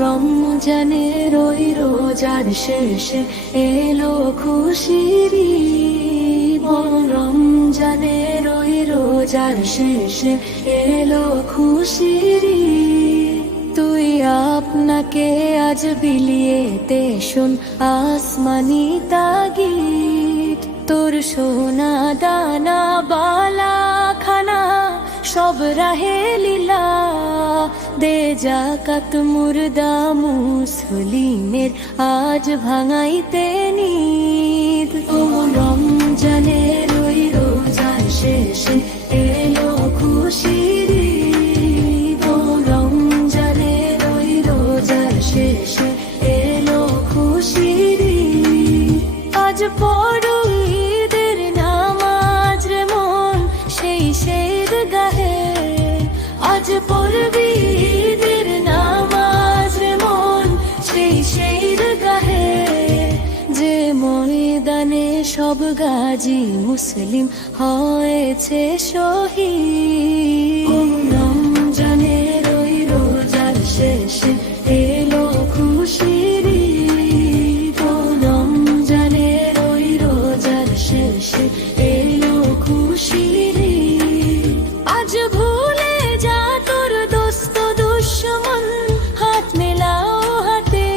রমজানের ওই রোজার শেষে এলো খুশির ঈদ। রমজানের ওই রোজার শেষে এলো খুশির ঈদ। তুই আপনাকে আজ বিলিয়েতে শোন আসমানি তাগিদ। তোর সোনা দানা বালা খানা সব রাহে লীলা, দে জাকাত মুর্দা মুসলিমের আজ ভাঙাইতে নিদ। ও রমজানের ওই রোজার শেষে এলো খুশির ঈদ। ও রমজানের ওই রোজার শেষে এলো খুশির ঈদ। আজ পড়ো ঈদের নামাজ রে মন সেই শের গাহে। আজ পড়বি ঈদের নামাজ রে মন সেই শের গাহে। যে ময়দানে সব গাজী মুসলিম হয়েছে শহীদ। রমজানের ওই রোজার শেষে এলো খুশির ঈদ। রমজানের ওই রোজার শেষে এলো খুশির ঈদ। আজ ভুলে যা তোর দোস্ত দুশ্মন, হাত মেলাও হাতে।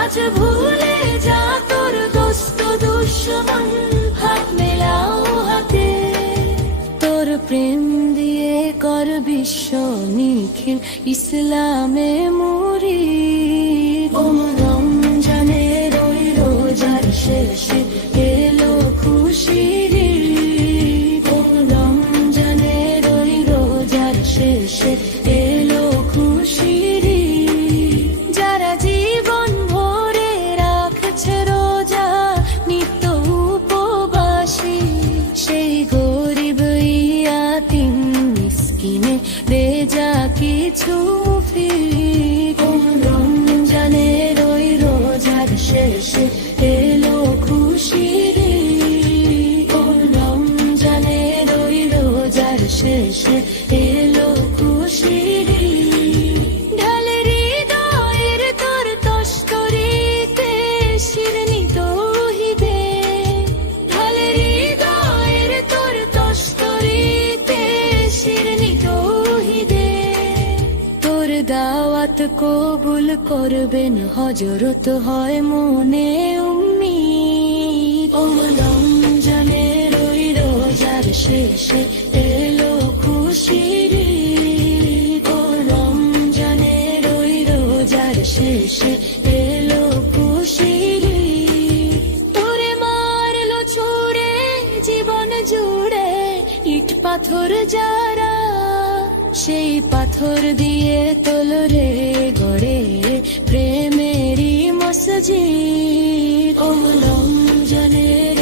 আজ ভুলে যা তোর দোস্ত দুশ্মন, হাত মেলাও হাতে। তোর প্রেম দিয়ে কর বিশ্ব নিখিল ইসলামে মুরিদ। ও রমজানের ওই রোজার শেষে এলো খুশির ঈদ। ও রমজানের ওই রোজার শেষে এলো খুশির ঈদ। যারা জীবন ভরে রাখছে রোজা নিত্য উপবাসী, সেই গরিব ইয়াতিম মিসকিনে দে যা কিছু মুফিদ। ও রমজানের ওই রোজার শেষে এলো খুশির ঈদ। ও রমজানের ওই রোজার শেষে এলো খুশির ঈদ। ঢালে হৃদয়ের তোর তস্তরিতে শিরনি তৌহিদে। ঢালে হৃদয়ের তোর তস্তরিতে শিরনি তৌহিদে। তোর দাওয়াত কবুল করবেন হযরত হয় মনে উম্মিদ। ও রমজানের ওই রোজার শেষে এলো খুশির ঈদ। ও রমজানের ওই রোজার শেষে এলো খুশির ঈদ। তোরে মারলো ছুড়ে জীবন জুড়ে ইট পাথর যারা, সেই পাথর দিয়ে তোলরে গড়ে প্রেমেরই মসজিদ। ও রমজানের